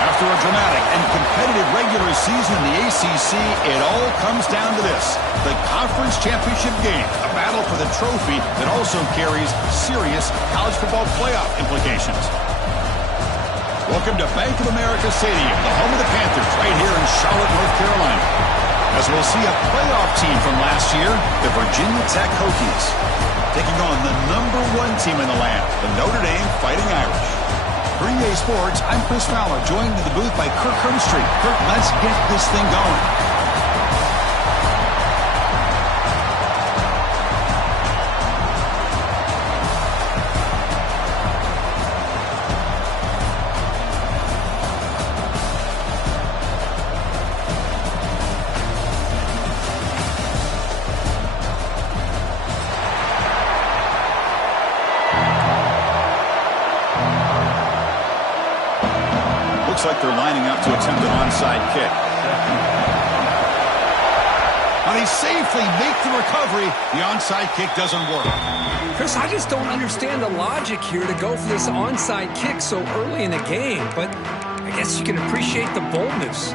After a dramatic and competitive regular season in the ACC, it all comes down to this: the conference championship game, a battle for the trophy that also carries serious college football playoff implications. Welcome to Bank of America Stadium, the home of the Panthers, right here in Charlotte, North Carolina. As we'll see a playoff team from last year, the Virginia Tech Hokies, taking on the #1 team in the land, the Notre Dame Fighting Irish. For EA Sports, I'm Chris Fowler, joined in the booth by Kirk Herbstreit. Kirk, let's get this thing going. Looks like they're lining up to attempt an onside kick. Now they safely make the recovery. The onside kick doesn't work. Chris, I just don't understand the logic here to go for this onside kick so early in the game, but I guess you can appreciate the boldness.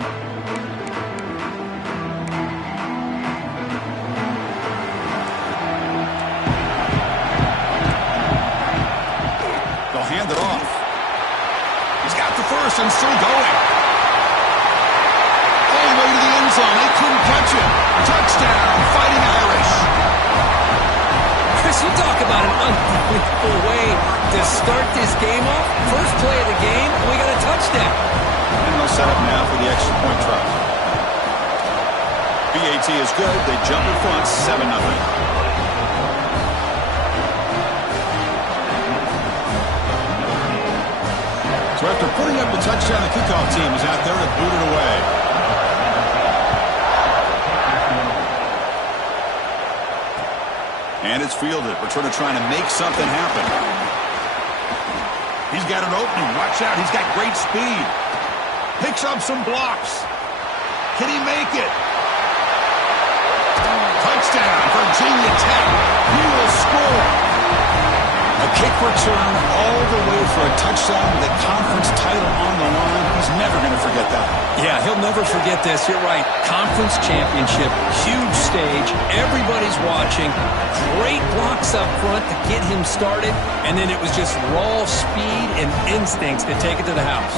They'll hand it off. He's got the first and still going. All the way to the end zone. They couldn't catch it. Touchdown, Fighting Irish. Chris, you talk about an unbelievable way to start this game off. First play of the game, we got a touchdown. And they'll set up now for the extra point try. BAT is good. They jump in front, 7-0. So after putting up the touchdown, the kickoff team is out there to boot it away. And it's fielded. Returner trying to make something happen. He's got an opening. Watch out. He's got great speed. Picks up some blocks. Can he make it? Touchdown, Virginia Tech. He will score. A kick return all the way for a touchdown with a conference title on the line. He's never going to forget that. Yeah, he'll never forget this. You're right. Conference championship, huge stage. Everybody's watching. Great blocks up front to get him started. And then it was just raw speed and instincts to take it to the house.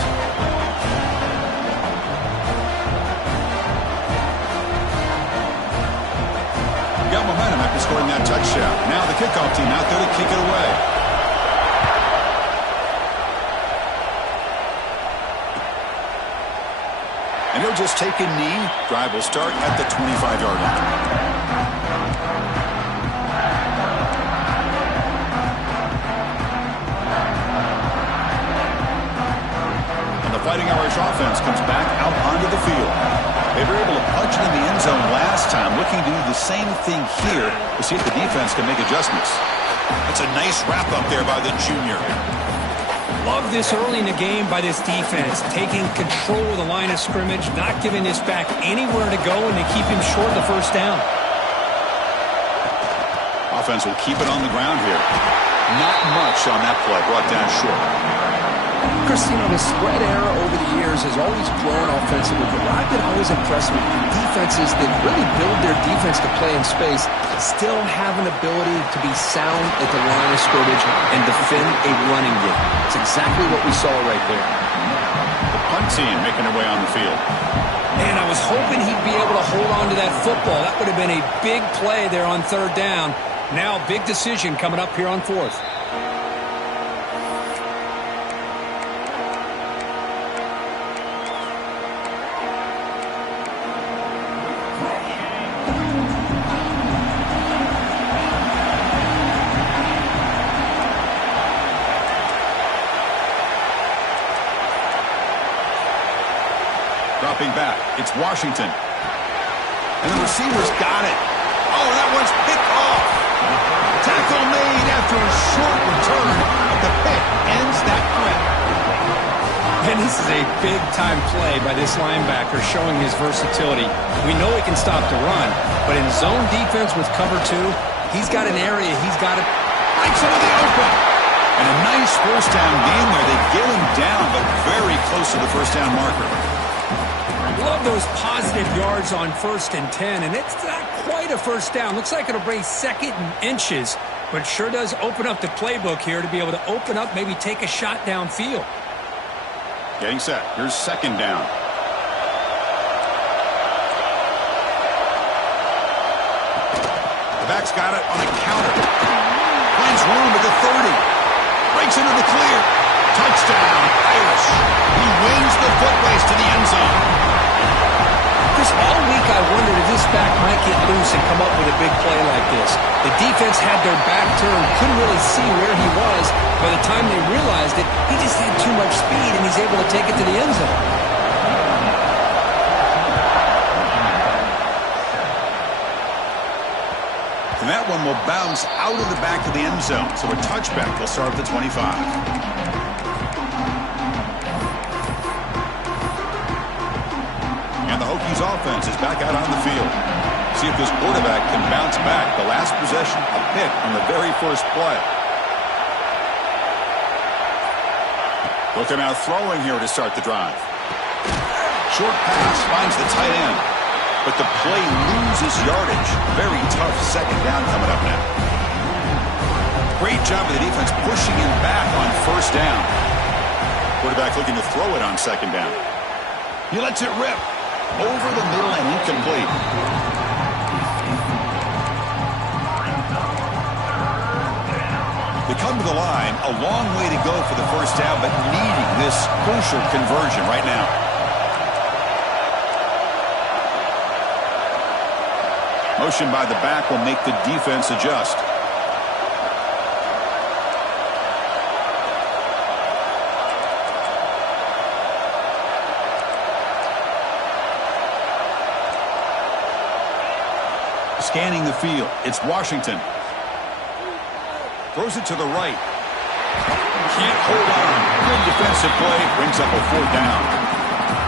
Got momentum after scoring that touchdown. Now the kickoff team out there to kick it away. And he'll just take a knee. Drive will start at the 25-yard line. And the Fighting Irish offense comes back out onto the field. They were able to punch it in the end zone last time, looking to do the same thing here to see if the defense can make adjustments. That's a nice wrap-up there by the junior. Love this early in the game by this defense, taking control of the line of scrimmage, not giving this back anywhere to go, and they keep him short of the first down. Offense will keep it on the ground here. Not much on that play, brought down short. Chris, the spread era over the years has always grown offensively, but what I've been always impressed with defenses that really build their defense to play in space still have an ability to be sound at the line of scrimmage and defend a running game. It's exactly what we saw right there. The punt team making their way on the field. Man, I was hoping he'd be able to hold on to that football. That would have been a big play there on third down. Now, big decision coming up here on fourth. Dropping back, it's Washington. And the receiver's got it. Oh, that one's picked off. Tackle made after a short return, but the pick ends that threat. And this is a big-time play by this linebacker showing his versatility. We know he can stop the run, but in zone defense with cover two, he's got an area he's got to breaks into the open. And a nice first down gain there. They get him down, but very close to the first down marker. Love those positive yards on 1st and 10, and it's not quite a first down. Looks like it'll bring second and inches, but sure does open up the playbook here to be able to open up, maybe take a shot downfield. Getting set. Here's second down. The back's got it on a counter. Finds room at the 30. Breaks into the clear. Touchdown, Irish. He wins the foot race to the end zone. Chris, all week I wondered if this back might get loose and come up with a big play like this. The defense had their back turned, couldn't really see where he was. By the time they realized it, he just had too much speed, and he's able to take it to the end zone. And that one will bounce out of the back of the end zone, so a touchback will start at the 25. And the Hokies offense is back out on the field. See if this quarterback can bounce back. The last possession, a pick on the very first play. Looking out throwing here to start the drive. Short pass finds the tight end. But the play loses yardage. Very tough second down coming up now. Great job of the defense pushing him back on first down. Quarterback looking to throw it on second down. He lets it rip. Over the middle and incomplete. They come to the line, a long way to go for the first down, but needing this crucial conversion right now. Motion by the back will make the defense adjust. Scanning the field, it's Washington. Throws it to the right. Can't hold on. Good defensive play. Brings up a fourth down.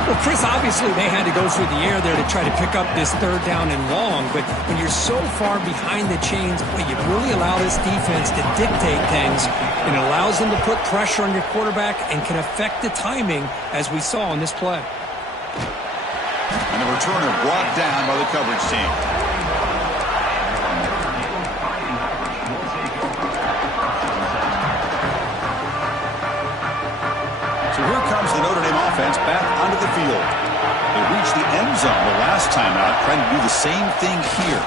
Well, Chris, obviously they had to go through the air there to try to pick up this third down and long, but when you're so far behind the chains, boy, you really allow this defense to dictate things. It allows them to put pressure on your quarterback and can affect the timing, as we saw on this play. And the returner brought down by the coverage team. So here comes the Notre Dame offense back onto the field. They reached the end zone the last time out, trying to do the same thing here.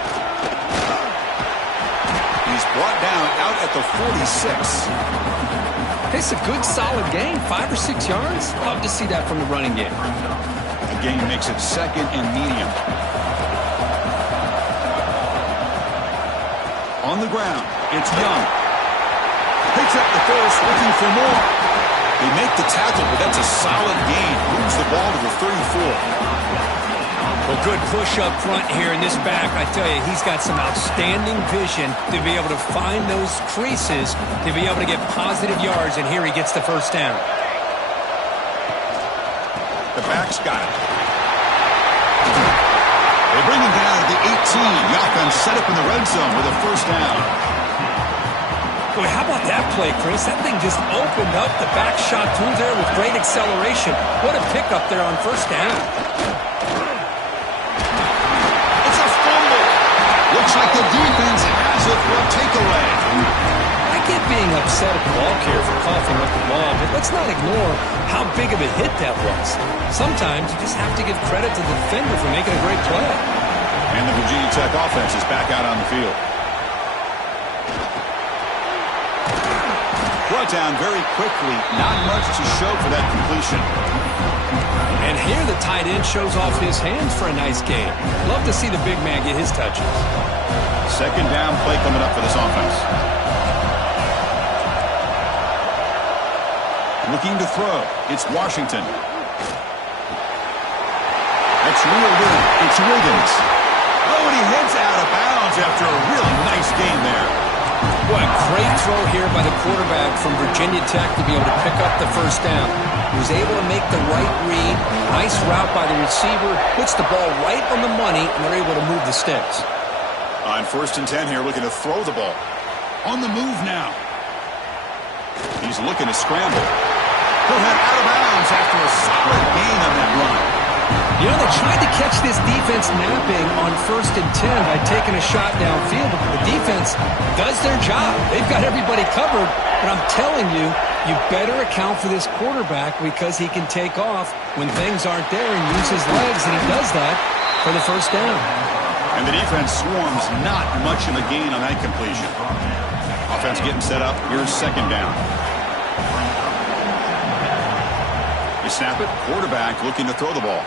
He's brought down out at the 46. It's a good, solid game, 5 or 6 yards. Love to see that from the running game. The game makes it second and medium. On the ground, it's Young. Picks up the first, looking for more. They make the tackle, but that's a solid gain. Moves the ball to the 34. Well, good push up front here in this back. I tell you, he's got some outstanding vision to be able to find those creases, to be able to get positive yards, and here he gets the first down. The back's got it. They bring him down at the 18. scene. The offense set up in the red zone with a first down. Boy, how about that play, Chris? That thing just opened up the back shot through there with great acceleration. What a pickup there on first down. It's a fumble. Looks like the defense has it for a takeaway. I get being upset at the ball carrier for coughing up the ball, but let's not ignore how big of a hit that was. Sometimes you just have to give credit to the defender for making a great play. And the Virginia Tech offense is back out on the field. Brought down very quickly. Not much to show for that completion. And here the tight end shows off his hands for a nice gain. Love to see the big man get his touches. Second down play coming up for this offense. Looking to throw. It's Washington. That's reeled in. It's Wiggins. Oh, and he heads out of bounds after a really nice gain there. What a great throw here by the quarterback from Virginia Tech to be able to pick up the first down. He was able to make the right read. Nice route by the receiver. Puts the ball right on the money, and they're able to move the sticks. On 1st and 10 here, looking to throw the ball. On the move now. He's looking to scramble. He'll head out of bounds after a solid gain on that run. You know, they tried to catch this defense napping on 1st and 10 by taking a shot downfield, but the defense does their job. They've got everybody covered, but I'm telling you, you better account for this quarterback because he can take off when things aren't there and use his legs, and he does that for the first down. And the defense swarms not much of a gain on that completion. Offense getting set up. Here's second down. You snap it. Quarterback looking to throw the ball.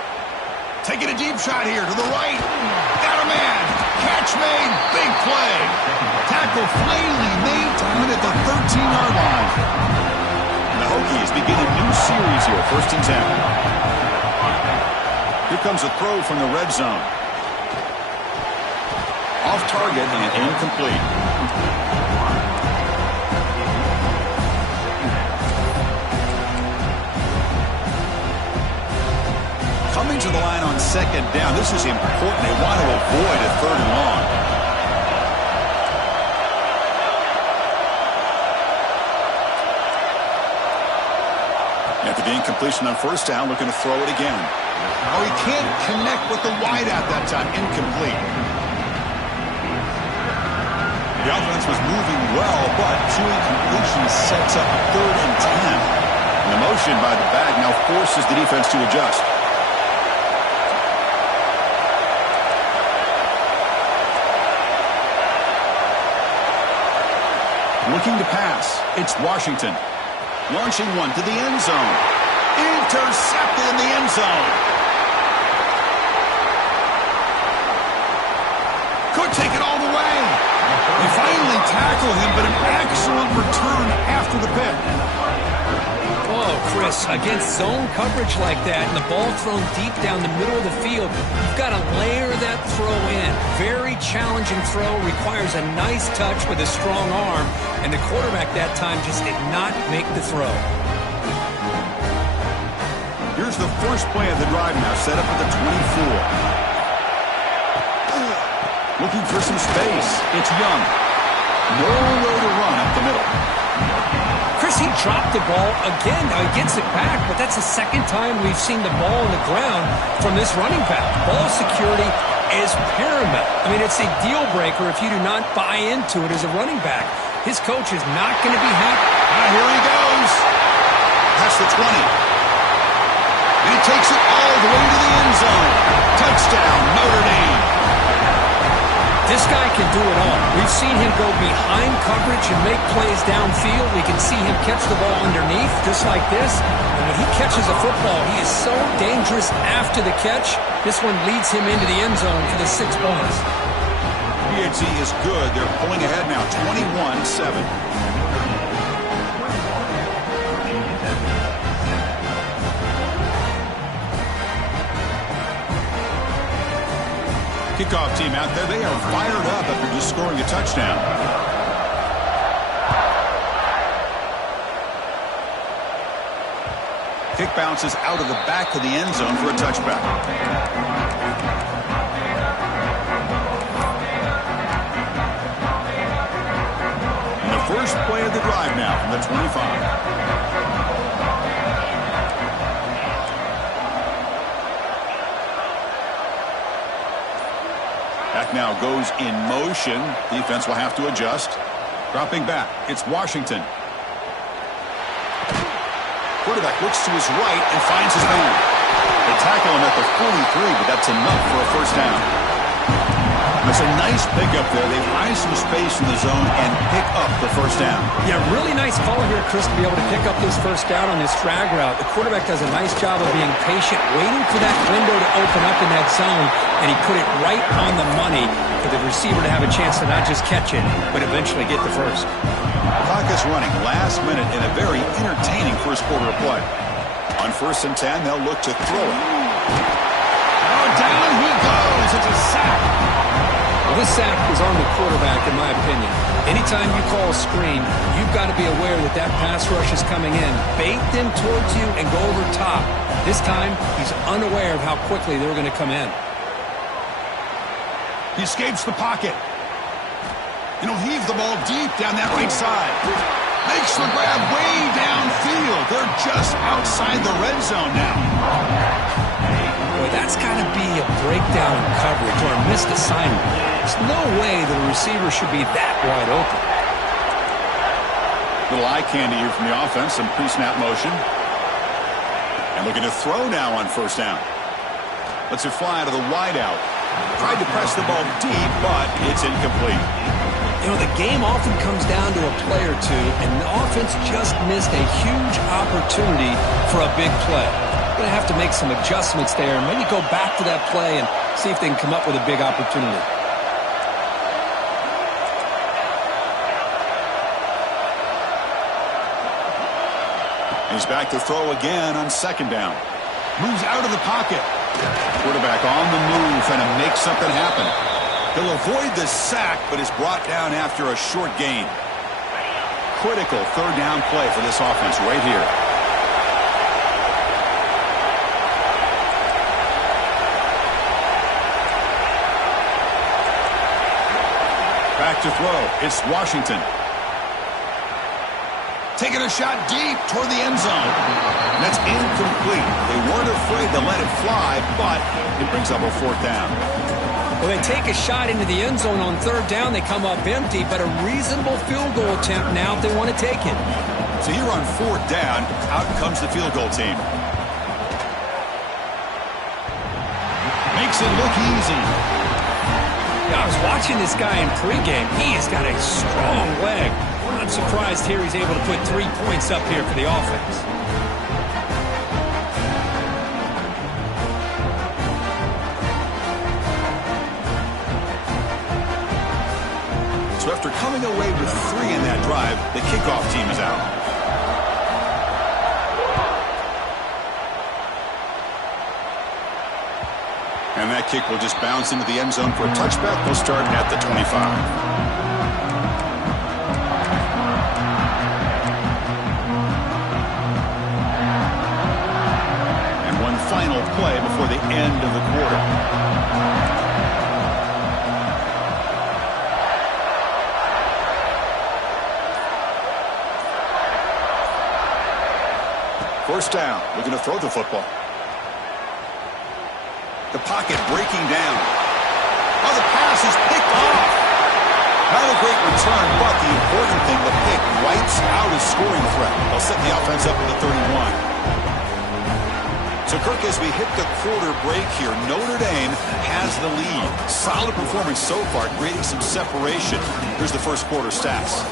Taking a deep shot here to the right. Got a man. Catch made. Big play. Tackle finally made down at the 13-yard line. And the Hokies begin a new series here. 1st and 10. Here comes a throw from the red zone. Off target and incomplete. Coming to the line on second down. This is important. They want to avoid a 3rd and long. After the incompletion on 1st down, looking to throw it again. Oh, he can't connect with the wideout that time. Incomplete. The offense was moving well, but 2 incompletions sets up a 3rd and 10. And the motion by the back now forces the defense to adjust. Looking to pass. It's Washington. Launching one to the end zone. Intercepted in the end zone. Could take it all the way. They finally tackle him, but an excellent return after the pick. Oh, Chris, against zone coverage like that and the ball thrown deep down the middle of the field, you've got to layer that throw in. Very challenging throw, requires a nice touch with a strong arm, and the quarterback that time just did not make the throw. Here's the first play of the drive now, set up at the 24. Looking for some space. It's Young. Nowhere to run up the middle. Chris, he dropped the ball again. Now he gets it back, but that's the second time we've seen the ball on the ground from this running back. Ball security is paramount. I mean, it's a deal breaker if you do not buy into it as a running back. His coach is not going to be happy. Here he goes. That's the 20. And he takes it all the way to the end zone. Touchdown, Notre Dame. This guy can do it all. We've seen him go behind coverage and make plays downfield. We can see him catch the ball underneath, just like this. And when he catches a football, he is so dangerous after the catch. This one leads him into the end zone for the 6 points. PNC is good. They're pulling ahead now, 21-7. Kickoff team out there. They are fired up after just scoring a touchdown. Kick bounces out of the back of the end zone for a touchback. the 25. Back now goes in motion. Defense will have to adjust. Dropping back, it's Washington. Quarterback looks to his right and finds his man. They tackle him at the 43, but that's enough for a first down. That's a nice pickup there. They find some space in the zone and pick up the first down. Yeah, really nice call here, Chris, to be able to pick up this first down on this drag route. The quarterback does a nice job of being patient, waiting for that window to open up in that zone, and he put it right on the money for the receiver to have a chance to not just catch it, but eventually get the first. Clock is running last minute in a very entertaining first quarter of play. On 1st and 10, they'll look to throw it. Oh, down he goes. It's a sack. Well, this sack is on the quarterback, in my opinion. Anytime you call a screen, you've got to be aware that that pass rush is coming in. Bait them towards you and go over top. This time, he's unaware of how quickly they're going to come in. He escapes the pocket. And he'll heave the ball deep down that right side. Makes the grab way downfield. They're just outside the red zone now. Boy, that's got to be a breakdown in coverage or a missed assignment. There's no way that a receiver should be that wide open. Little eye candy here from the offense. Some pre-snap motion. And looking to throw now on first down. Lets it fly out of the wideout. Tried to press the ball deep, but it's incomplete. You know, the game often comes down to a play or two, and the offense just missed a huge opportunity for a big play. They're going to have to make some adjustments there, and maybe go back to that play and see if they can come up with a big opportunity. He's back to throw again on 2nd down. Moves out of the pocket. Quarterback on the move, trying to make something happen. He'll avoid the sack, but is brought down after a short gain. Critical 3rd down play for this offense right here. Back to throw. It's Washington. Taking a shot deep toward the end zone. And that's incomplete. They weren't afraid to let it fly, but it brings up a 4th down. Well, they take a shot into the end zone on 3rd down. They come up empty, but a reasonable field goal attempt now if they want to take it. So here on 4th down, out comes the field goal team. Makes it look easy. Yeah, I was watching this guy in pregame. He has got a strong leg. I'm surprised here he's able to put 3 points up here for the offense. So after coming away with 3 in that drive, the kickoff team is out. And that kick will just bounce into the end zone for a touchback. They'll start at the 25. Final play before the end of the quarter. First down, looking to throw the football. The pocket breaking down. Oh, the pass is picked off. Not a great return, but the important thing, the pick wipes out a scoring threat. They'll set the offense up at the 31. So, Kirk, as we hit the quarter break here, Notre Dame has the lead. Solid performance so far, creating some separation. Here's the first quarter stats.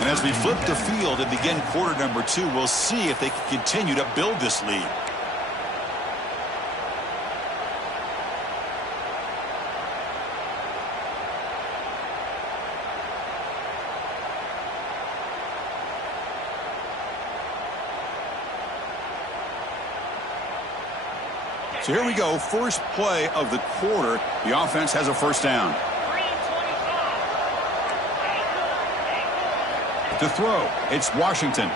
And as we flip the field and begin quarter number 2, we'll see if they can continue to build this lead. So here we go, first play of the quarter. The offense has a first down. To throw, it's Washington.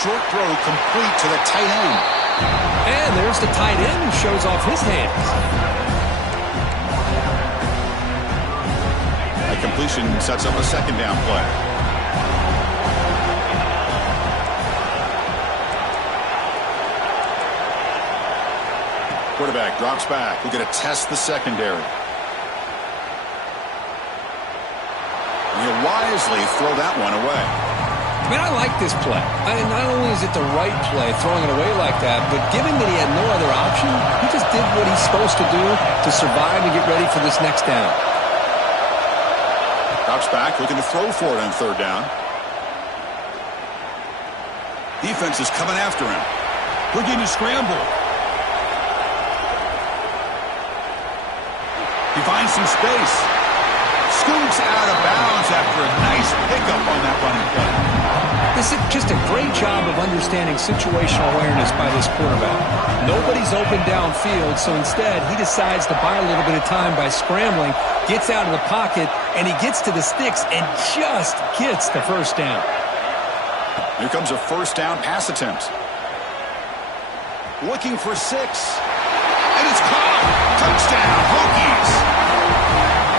Short throw complete to the tight end. And there's the tight end who shows off his hands. That completion sets up a 2nd down play. Quarterback drops back. We're going to test the secondary. And he'll wisely throw that one away. I mean, I like this play. Not only is it the right play, throwing it away like that, but given that he had no other option, he just did what he's supposed to do to survive and get ready for this next down. Drops back, looking to throw for it on third down. Defense is coming after him. Looking to scramble. He finds some space. Scoots out of bounds after a nice pickup on that running play. This is just a great job of understanding situational awareness by this quarterback. Nobody's open downfield, so instead he decides to buy a little bit of time by scrambling, gets out of the pocket, and he gets to the sticks and just gets the first down. Here comes a first down pass attempt. Looking for 6. And it's caught. Touchdown, Hokies.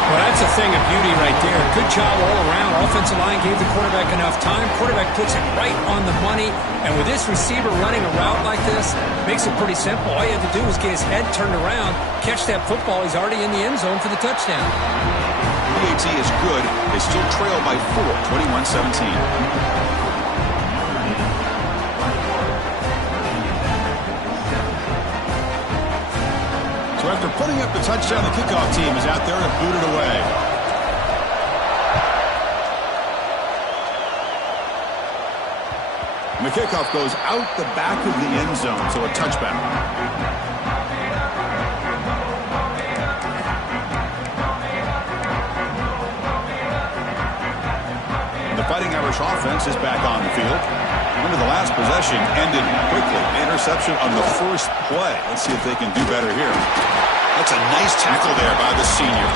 Well, that's a thing of beauty right there. Good job all around. Offensive line gave the quarterback enough time. Quarterback puts it right on the money. And with this receiver running a route like this, makes it pretty simple. All you have to do is get his head turned around, catch that football. He's already in the end zone for the touchdown. PAT is good. They still trail by 4, 21-17. So after putting up the touchdown, the kickoff team is out there to boot it away. And the kickoff goes out the back of the end zone, so a touchback. The Fighting Irish offense is back on the field. Remember, the last possession ended quickly. Interception on the first play. Let's see if they can do better here. That's a nice tackle there by the senior.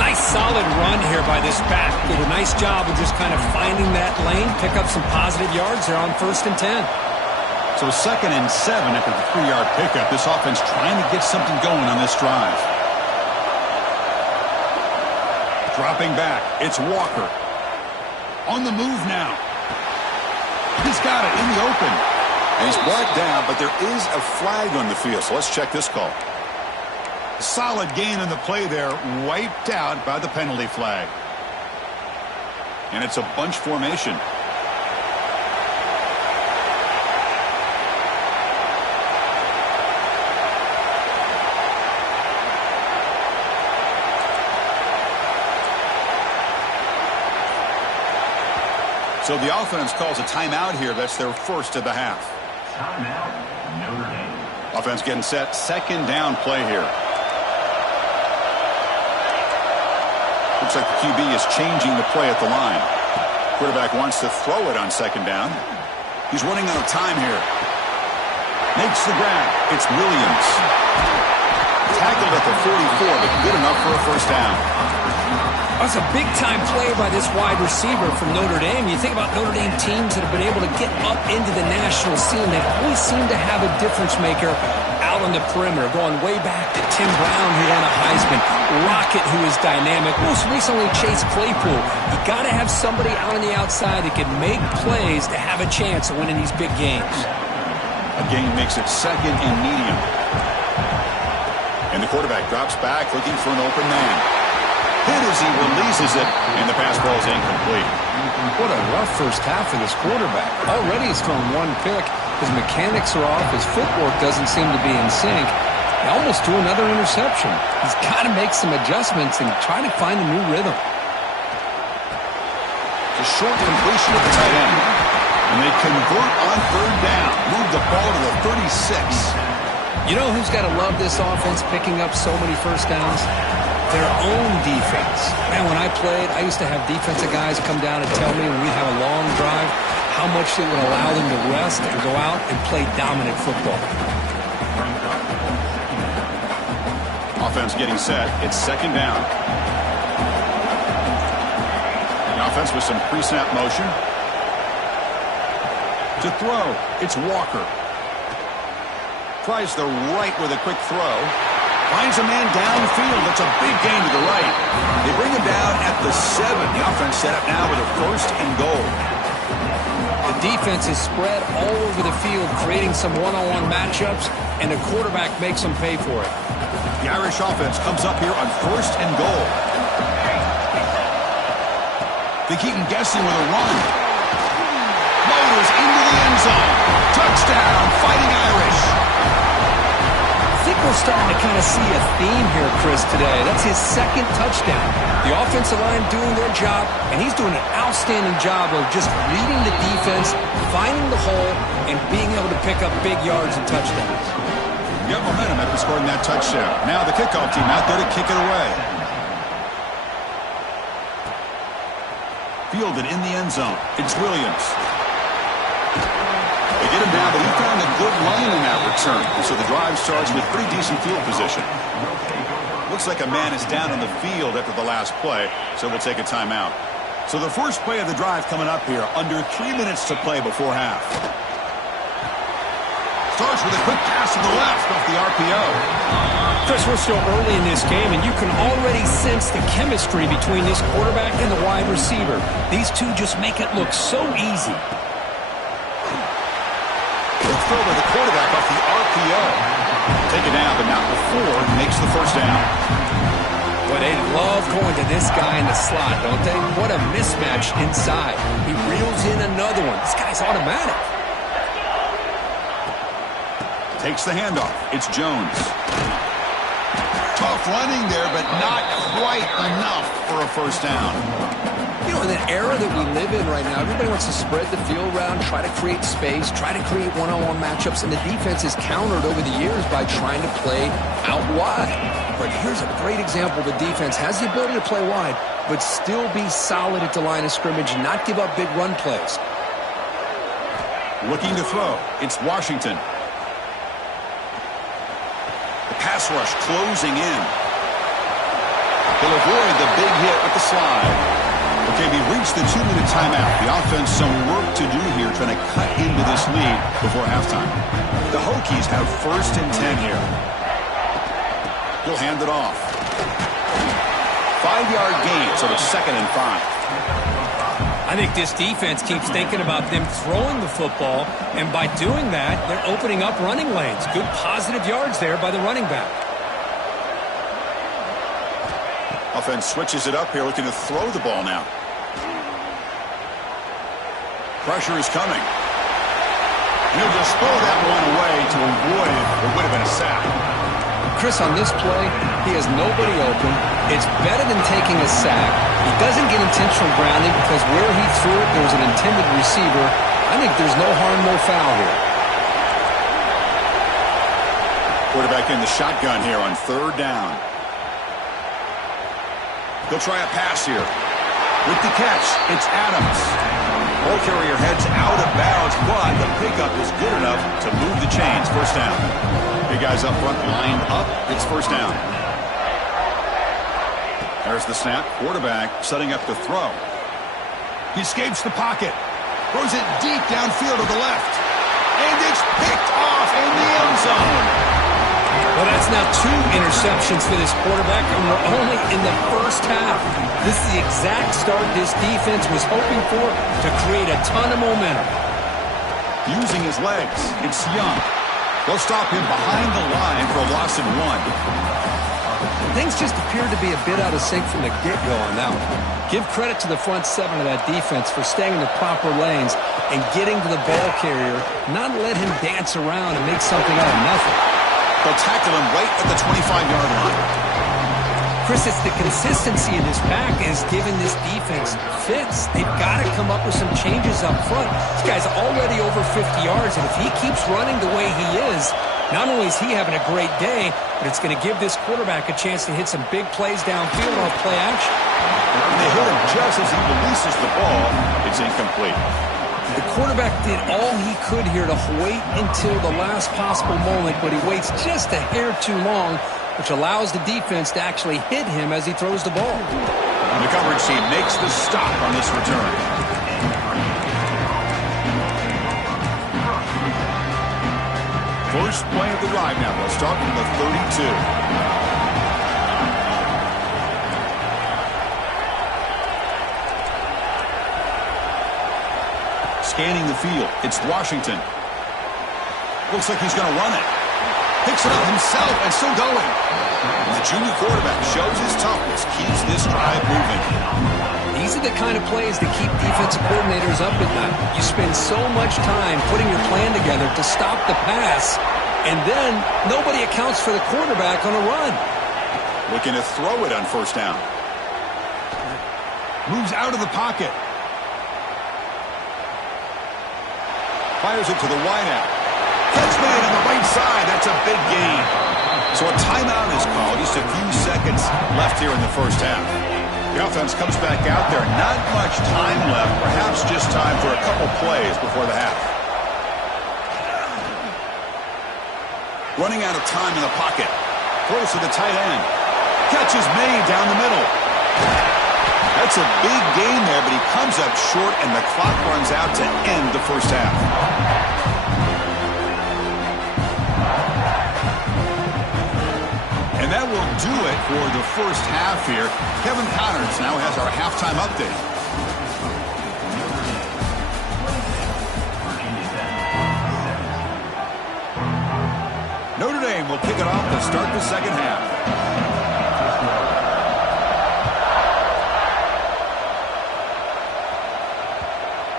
Nice solid run here by this back. Did a nice job of just kind of finding that lane, pick up some positive yards there on 1st and 10. So 2nd and 7 after the 3-yard pickup. This offense trying to get something going on this drive. Dropping back. It's Walker. On the move now. He's got it in the open. And he's brought down, but there is a flag on the field. So let's check this call. Solid gain on the play there. Wiped out by the penalty flag. And it's a bunch formation. So the offense calls a timeout here. That's their first of the half. Timeout, Notre Dame. Offense getting set. 2nd down play here. Looks like the QB is changing the play at the line. Quarterback wants to throw it on 2nd down. He's running out of time here. Makes the grab. It's Williams. Tackled at the 44, but good enough for a first down. That's a big-time play by this wide receiver from Notre Dame. You think about Notre Dame teams that have been able to get up into the national scene. They always seem to have a difference maker out on the perimeter, going way back to Tim Brown, who won a Heisman, Rocket, who is dynamic, most recently Chase Claypool. You got to have somebody out on the outside that can make plays to have a chance of winning these big games. A gain makes it 2nd and medium. And the quarterback drops back, looking for an open man. Hit as he releases it, and the pass ball is incomplete. What a rough first half for this quarterback. Already he's thrown 1 pick. His mechanics are off. His footwork doesn't seem to be in sync. He almost threw another interception. He's got to make some adjustments and try to find a new rhythm. A short completion at the tight end. And they convert on 3rd down. Move the ball to the 36. You know who's got to love this offense picking up so many first downs? Their own defense. Man, when I played, I used to have defensive guys come down and tell me when we have a long drive how much it would allow them to rest and go out and play dominant football. Offense getting set. It's 2nd down. The offense with some pre-snap motion. To throw, it's Walker. Tries the right with a quick throw. Finds a man downfield. That's a big gain to the right. They bring him down at the 7. The offense set up now with a 1st and goal. The defense is spread all over the field, creating some one-on-one matchups, and the quarterback makes them pay for it. The Irish offense comes up here on 1st and goal. They keep him guessing with a run. Motors into the end zone. Touchdown, Fighting Irish. I think we're starting to kind of see a theme here, Chris, today. That's his 2nd touchdown. The offensive line doing their job, and he's doing an outstanding job of just reading the defense, finding the hole, and being able to pick up big yards and touchdowns. You got momentum after scoring that touchdown. Now the kickoff team out there to kick it away. Fielded in the end zone. It's Williams. They get him down, but he found a good lane in that return. So the drive starts with pretty decent field position. Looks like a man is down on the field after the last play, so we'll take a timeout. So the first play of the drive coming up here, under 3 minutes to play before half. Starts with a quick pass to the left off the RPO. Chris, we're still early in this game, and you can already sense the chemistry between this quarterback and the wide receiver. These two just make it look so easy. Good throw by the quarterback off the RPO. Take it down, but not before he makes the first down. Boy, they love going to this guy in the slot, don't they? What a mismatch inside. He reels in another one. This guy's automatic. Takes the handoff. It's Jones. Tough running there, but not quite enough for a first down. You know, in the era that we live in right now, everybody wants to spread the field around, try to create space, try to create one-on-one matchups, and the defense is countered over the years by trying to play out wide. But here's a great example. The defense has the ability to play wide, but still be solid at the line of scrimmage and not give up big run plays. Looking to throw. It's Washington. Pass rush closing in. He'll avoid the big hit with the slide. Okay, we reached the 2-minute timeout. The offense some work to do here trying to cut into this lead before halftime. The Hokies have 1st and 10 here. He'll hand it off. 5-yard gain, so it's 2nd and 5. I think this defense keeps thinking about them throwing the football, and by doing that, they're opening up running lanes. Good positive yards there by the running back. Offense switches it up here, looking to throw the ball now. Pressure is coming. And he'll just throw that one away to avoid what would have been a sack. Chris, on this play, he has nobody open. It's better than taking a sack. He doesn't get intentional grounding because where he threw it, there was an intended receiver. I think there's no harm, no foul here. Quarterback in the shotgun here on 3rd down. He'll try a pass here. With the catch, it's Adams. Ball carrier heads out of bounds, but the pickup is good enough to move the chains. First down. Big guys up front lined up. It's first down. There's the snap. Quarterback setting up the throw. He escapes the pocket. Throws it deep downfield to the left. And it's picked off in the end zone. Well, that's now 2 interceptions for this quarterback, and we're only in the first half. This is the exact start this defense was hoping for to create a ton of momentum. Using his legs, it's Young. They'll stop him behind the line for a loss of 1. Things just appeared to be a bit out of sync from the get-go on that one. Give credit to the front 7 of that defense for staying in the proper lanes and getting to the ball carrier, not let him dance around and make something out of nothing. They'll tackle him right at the 25-yard line. Chris, it's the consistency of this pack is giving this defense fits. They've got to come up with some changes up front. This guy's already over 50 yards, and if he keeps running the way he is, not only is he having a great day, but it's going to give this quarterback a chance to hit some big plays downfield off play action. And they hit him just as he releases the ball. It's incomplete. The quarterback did all he could here to wait until the last possible moment, but he waits just a hair too long, which allows the defense to actually hit him as he throws the ball. And the coverage team makes the stop on this return. First play of the drive now. They'll start from the 32. scanning the field. It's Washington. Looks like he's going to run it. Picks it up himself and still going. And the junior quarterback shows his toughness, keeps this drive moving. These are the kind of plays that keep defensive coordinators up at night. You spend so much time putting your plan together to stop the pass, and then nobody accounts for the quarterback on a run. Looking to throw it on first down. Moves out of the pocket. Fires it to the wideout. Catch made on the right side. That's a big gain. So a timeout is called. Just a few seconds left here in the first half. The offense comes back out there. Not much time left. Perhaps just time for a couple plays before the half. Running out of time in the pocket. Throws to the tight end. Catch is made down the middle. That's a big gain there, but he comes up short, and the clock runs out to end the first half. And that will do it for the first half here. Kevin Connors now has our halftime update. Notre Dame will kick it off to start the second half.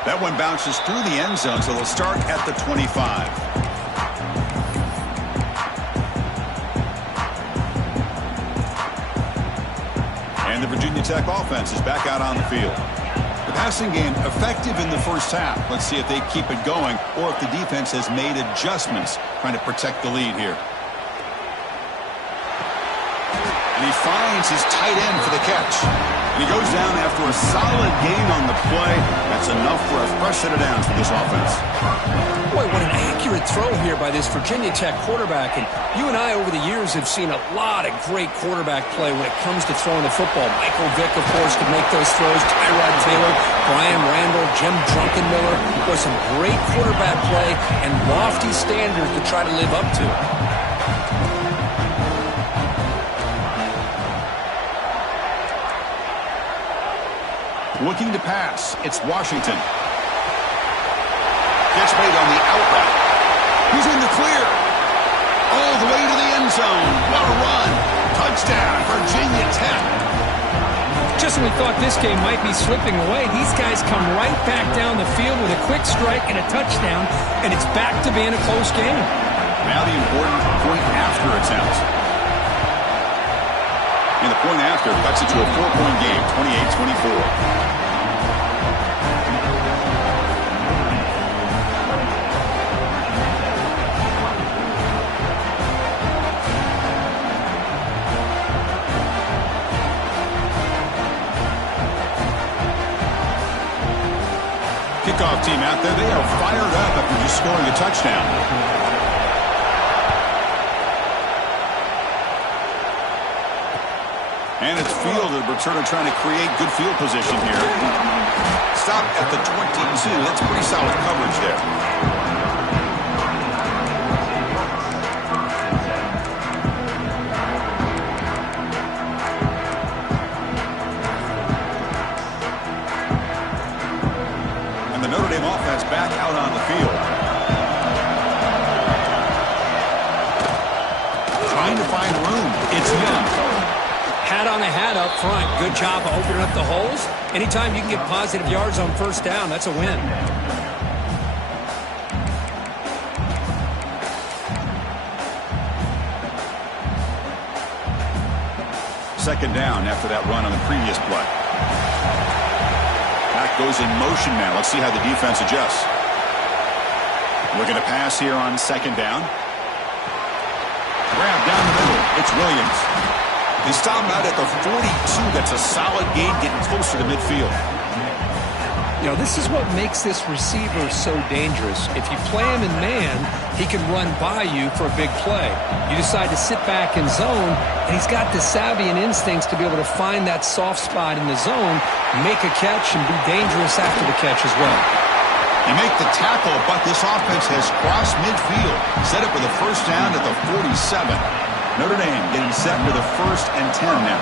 That one bounces through the end zone, so they'll start at the 25. And the Virginia Tech offense is back out on the field. The passing game effective in the first half. Let's see if they keep it going or if the defense has made adjustments trying to protect the lead here. And he finds his tight end for the catch. And he goes down after a solid gain on the play. That's enough for a fresh set of downs for this offense. Boy, what an accurate throw here by this Virginia Tech quarterback. And you and I over the years have seen a lot of great quarterback play when it comes to throwing the football. Michael Vick, of course, could make those throws. Tyrod Taylor, Brian Randall, Jim Druckenmiller. There's some great quarterback play and lofty standards to try to live up to. Looking to pass. It's Washington. Catch made on the out route. He's in the clear. All the way to the end zone. What a run. Touchdown, Virginia Tech. Just when we thought this game might be slipping away, these guys come right back down the field with a quick strike and a touchdown, and it's back to being a close game. Now the important point after attempt. And the point after cuts it to a 4-point game, 28-24. Kickoff team out there, they are fired up after just scoring a touchdown. And it's fielded. Returner trying to create good field position here. Stop at the 22. That's pretty solid coverage there. And the Notre Dame offense back out on the field. Trying to find room. It's Young. Hat on the hat up front. Good job of opening up the holes. Anytime you can get positive yards on first down, that's a win. Second down after that run on the previous play. Back goes in motion now. Let's see how the defense adjusts. Looking to pass here on second down. Grab down the middle. It's Williams. They stop him out at the 42. That's a solid gain, getting closer to midfield. You know, this is what makes this receiver so dangerous. If you play him in man, he can run by you for a big play. You decide to sit back in zone, and he's got the savvy and instincts to be able to find that soft spot in the zone, make a catch, and be dangerous after the catch as well. You make the tackle, but this offense has crossed midfield. Set up with a first down at the 47. Notre Dame getting set with a 1st and 10 now.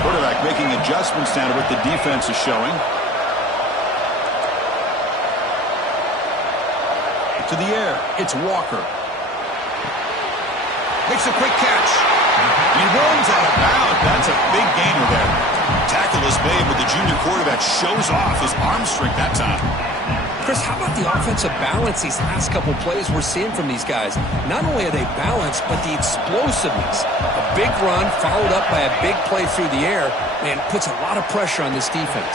Quarterback making adjustments down to what the defense is showing. to the air. It's Walker. Makes a quick catch. He runs out of bounds. That's a big gainer there. Tackle is made, but the junior quarterback shows off his arm strength that time. Chris, how about the offensive balance these last couple plays we're seeing from these guys? Not only are they balanced, but the explosiveness. A big run followed up by a big play through the air, and puts a lot of pressure on this defense.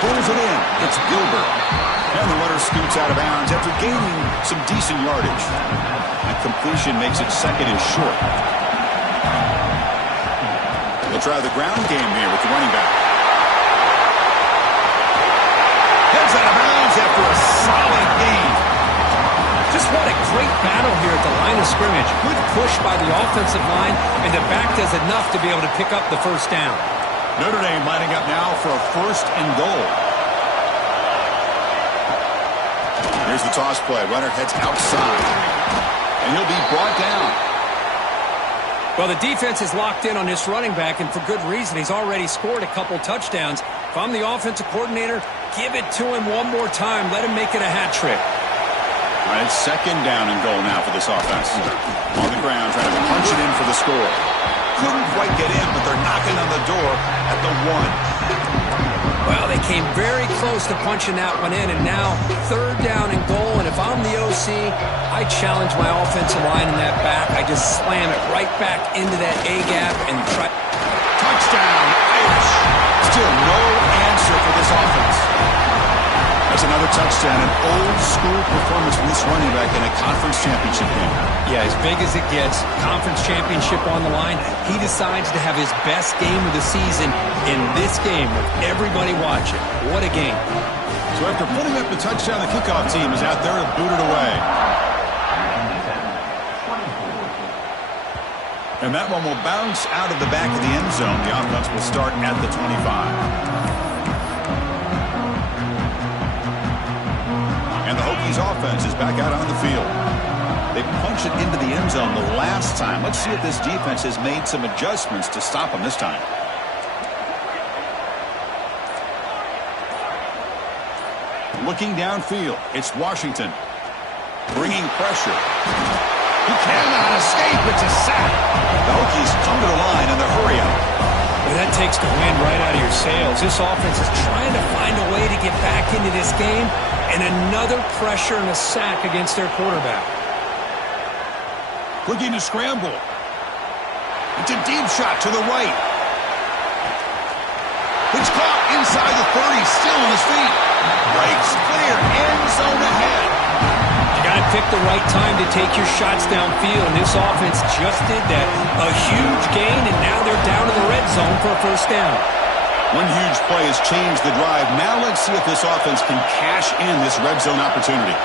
Pulls it in. It's Gilbert. And the runner scoots out of bounds after gaining some decent yardage. And completion makes it second and short. They'll try the ground game here with the running back. Heads out of bounds after a solid gain. Just what a great battle here at the line of scrimmage. Good push by the offensive line, and the back does enough to be able to pick up the first down. Notre Dame lining up now for a 1st and goal. Here's the toss play. Runner heads outside. And he'll be brought down. Well, the defense is locked in on this running back, and for good reason. He's already scored a couple touchdowns. If I'm the offensive coordinator, give it to him one more time. Let him make it a hat trick. All right, 2nd down and goal now for this offense. On the ground, trying to punch it in for the score. Couldn't quite get in, but they're knocking on the door at the 1. Well, they came very close to punching that one in, and now 3rd down and goal. And if I'm the OC, I challenge my offensive line in that back. I just slam it right back into that A-gap and try. Touchdown, Irish. Still no answer for this offense. That's another touchdown, an old-school performance from this running back in a conference championship game. Yeah, as big as it gets, conference championship on the line. He decides to have his best game of the season in this game with everybody watching. What a game. So after putting up the touchdown, the kickoff team is out there to boot it away. And that one will bounce out of the back of the end zone. The offense will start at the 25. And the Hokies offense is back out on the field. They punched it into the end zone the last time. Let's see if this defense has made some adjustments to stop them this time. Looking downfield, it's Washington. Bringing pressure. He cannot escape. It's a sack. The Hokies come to the line in the hurry up. Well, that takes the wind right out of your sails. This offense is trying to find a way to get back into this game, and another pressure and a sack against their quarterback. Looking to scramble. It's a deep shot to the right. It's caught inside the 30, still on his feet. Breaks clear, end zone ahead. You got to pick the right time to take your shots downfield, and this offense just did that. A huge gain, and now they're down in the red zone for a first down. One huge play has changed the drive. Now let's see if this offense can cash in this red zone opportunity.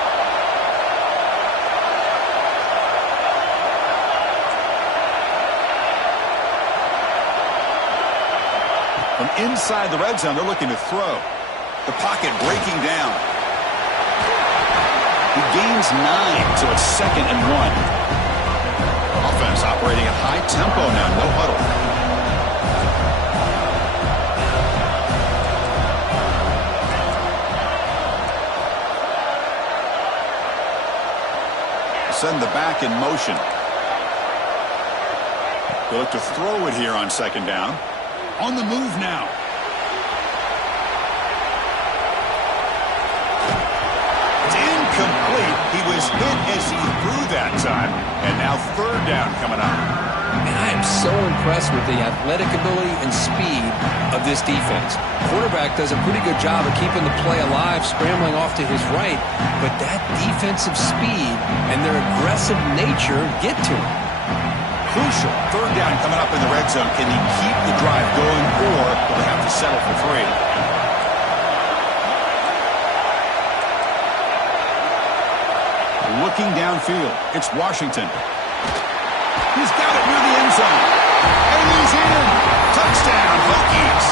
From inside the red zone, they're looking to throw. The pocket breaking down. He gains 9, so it's 2nd and 1. Offense operating at high tempo now, no huddle. Send the back in motion. They'll look to throw it here on 2nd down. On the move now. It's incomplete. He was hit as he threw that time. And now 3rd down coming up. Man, I am so impressed with the athletic ability and speed of this defense. Quarterback does a pretty good job of keeping the play alive, scrambling off to his right. But that defensive speed and their aggressive nature get to him. Crucial. 3rd down coming up in the red zone. Can he keep the drive going, or will they have to settle for 3? Looking downfield, it's Washington. He's got it near the end zone. And he's in. Touchdown, Hokies.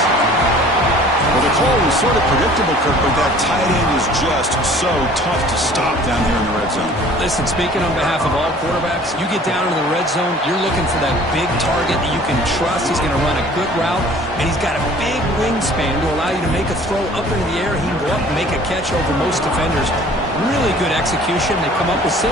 Well, the call was sort of predictable, Kirk, but that tight end is just so tough to stop down here in the red zone. Listen, speaking on behalf of all quarterbacks, you get down into the red zone, you're looking for that big target that you can trust. He's going to run a good route, and he's got a big wingspan to allow you to make a throw up into the air. He can go up and make a catch over most defenders. Really good execution. They come up with 6.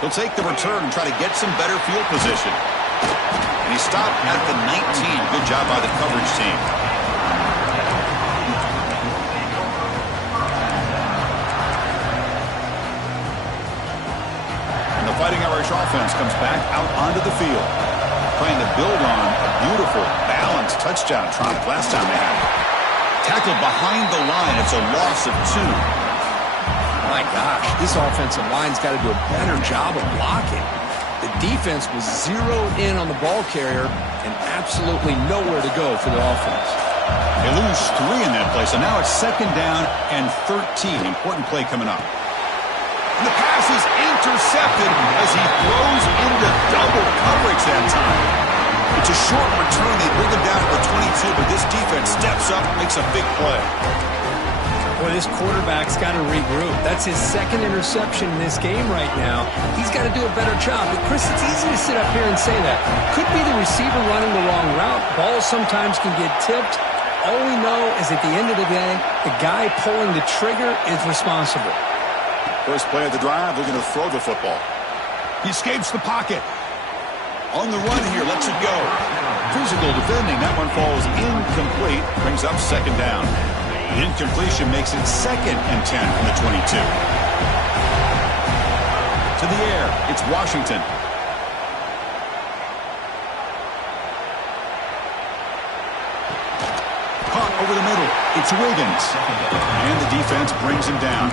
He'll take the return and try to get some better field position. And he stopped at the 19. Good job by the coverage team. And the Fighting Irish offense comes back out onto the field, trying to build on a beautiful, balanced touchdown drive last time they had it. Tackled behind the line. It's a loss of 2. My gosh, this offensive line's got to do a better job of blocking. The defense was zeroed in on the ball carrier and absolutely nowhere to go for the offense. They lose 3 in that play, so now it's 2nd down and 13. Important play coming up. And the pass is intercepted as he throws into double coverage that time. It's a short return. They bring him down to the 22, but this defense steps up, makes a big play. Boy, this quarterback's got to regroup. That's his 2nd interception in this game right now. He's got to do a better job. But, Chris, it's easy to sit up here and say that. Could be the receiver running the wrong route. Balls sometimes can get tipped. All we know is at the end of the day, the guy pulling the trigger is responsible. First play of the drive, looking to throw the football. He escapes the pocket. On the run here, lets it go. Physical defending. That one falls incomplete. Brings up 2nd down. The incompletion makes it 2nd and 10 from the 22. To the air, it's Washington. Caught over the middle, it's Wiggins. And the defense brings him down.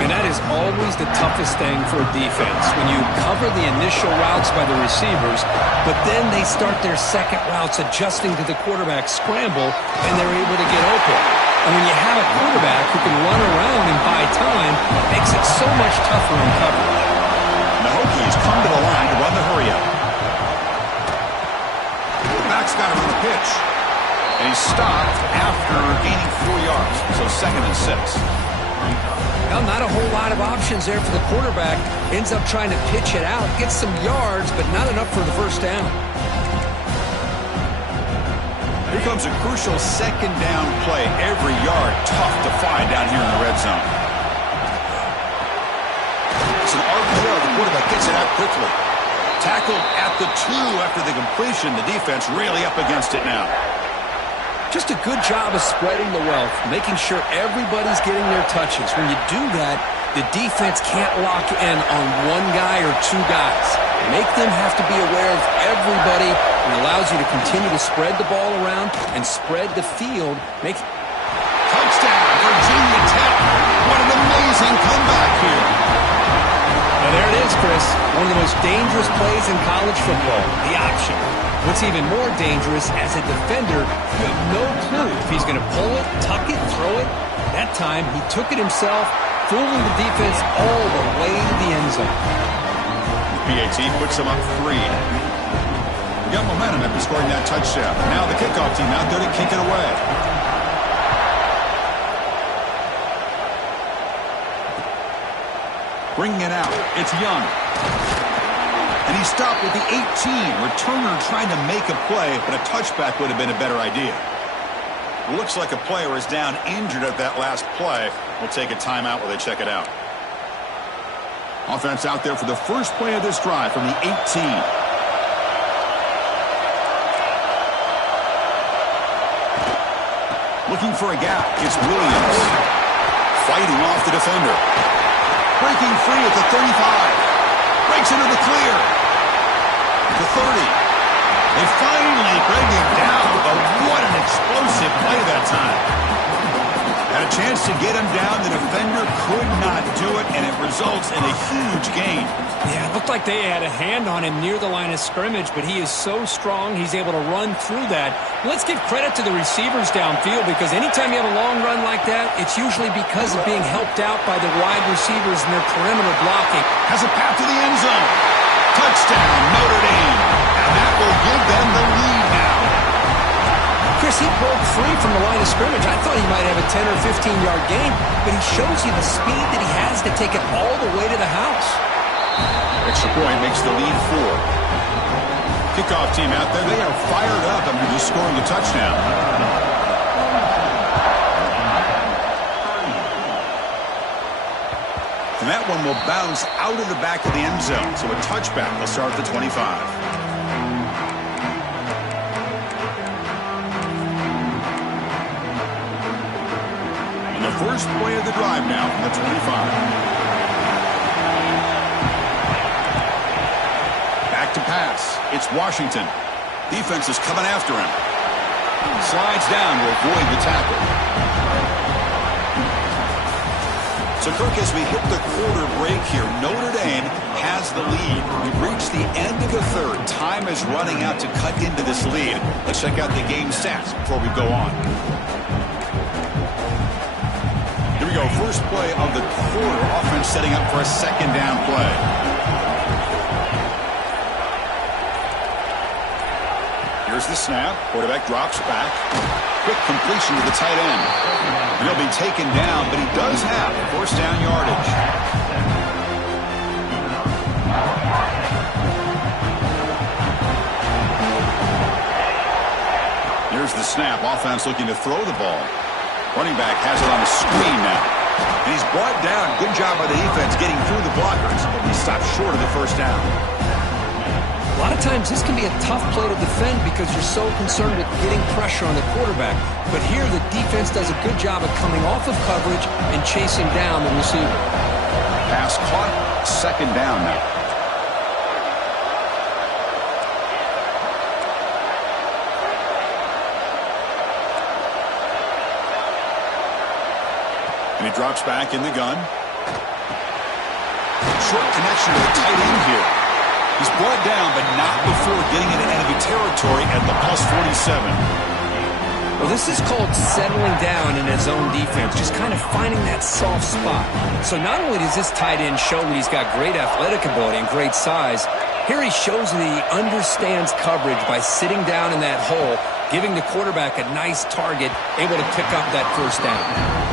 And that is always the toughest thing for a defense, when you cover the initial routes by the receivers, but then they start their second routes adjusting to the quarterback scramble, and they're able to get open. And when you have a quarterback who can run around and buy time, it makes it so much tougher in coverage. And the Hokies come to the line to run the hurry-up. Quarterback's got him on the pitch. And he's stopped after gaining 4 yards, so 2nd and 6. Well, not a whole lot of options there for the quarterback. Ends up trying to pitch it out, gets some yards, but not enough for the 1st down. Here comes a crucial 2nd down play. Every yard tough to find down here in the red zone. It's an RPO. The quarterback gets it out quickly. Tackled at the 2 after the completion. The defense really up against it now. Just a good job of spreading the wealth, making sure everybody's getting their touches. When you do that, the defense can't lock in on 1 guy or 2 guys. Make them have to be aware of everybody, and allows you to continue to spread the ball around and spread the field. Touchdown, Virginia Tech. What an amazing comeback here. Now there it is, Chris. One of the most dangerous plays in college football, the option. What's even more dangerous, as a defender, you have no clue if he's going to pull it, tuck it, throw it. That time, he took it himself, fooling the defense all the way to the end zone. PAT puts him up 3. We got momentum after scoring that touchdown. Now the kickoff team out there to kick it away. Bringing it out, it's Young. And he stopped at the 18. Returner trying to make a play, but a touchback would have been a better idea. It looks like a player is down injured at that last play. We'll take a timeout while they check it out. Offense out there for the first play of this drive from the 18. Looking for a gap. It's Williams. Fighting off the defender. Breaking free at the 35. Breaks into the clear. The 30. They finally bring him down, but what an explosive play that time. Had a chance to get him down. The defender could not do it, and it results in a huge gain. Yeah, it looked like they had a hand on him near the line of scrimmage, but he is so strong, he's able to run through that. Let's give credit to the receivers downfield, because anytime you have a long run like that, it's usually because of being helped out by the wide receivers and their perimeter blocking. Has a path to the end zone. Touchdown, Notre Dame. And that will give them the lead now. Chris, he broke free from the line of scrimmage. I thought he might have a 10 or 15-yard gain, but he shows you the speed that he has to take it all the way to the house. Extra point makes the lead 4. Kickoff team out there, they are fired up after just scoring a touchdown. And that one will bounce out of the back of the end zone. So a touchback will start at the 25. First play of the drive now from the 25. Back to pass. It's Washington. Defense is coming after him. Slides down to avoid the tackle. So, Kirk, as we hit the quarter break here, Notre Dame has the lead. We've reached the end of the third. Time is running out to cut into this lead. Let's check out the game stats before we go on. Here we go. First play of the quarter. Offense setting up for a second down play. Here's the snap. Quarterback drops back. Quick completion to the tight end. And he'll be taken down, but he does have first down yardage. Here's the snap. Offense looking to throw the ball. Running back has it on the screen now. And he's brought down. Good job by the defense getting through the blockers. He stopped short of the first down. A lot of times this can be a tough play to defend because you're so concerned with getting pressure on the quarterback. But here the defense does a good job of coming off of coverage and chasing down the receiver. Pass caught. Second down now. And he drops back in the gun. Short connection to the tight end here. He's brought down, but not before getting into enemy territory at the plus 47. Well, this is called settling down in his own defense, just kind of finding that soft spot. So not only does this tight end show that he's got great athletic ability and great size, here he shows that he understands coverage by sitting down in that hole, giving the quarterback a nice target, able to pick up that first down.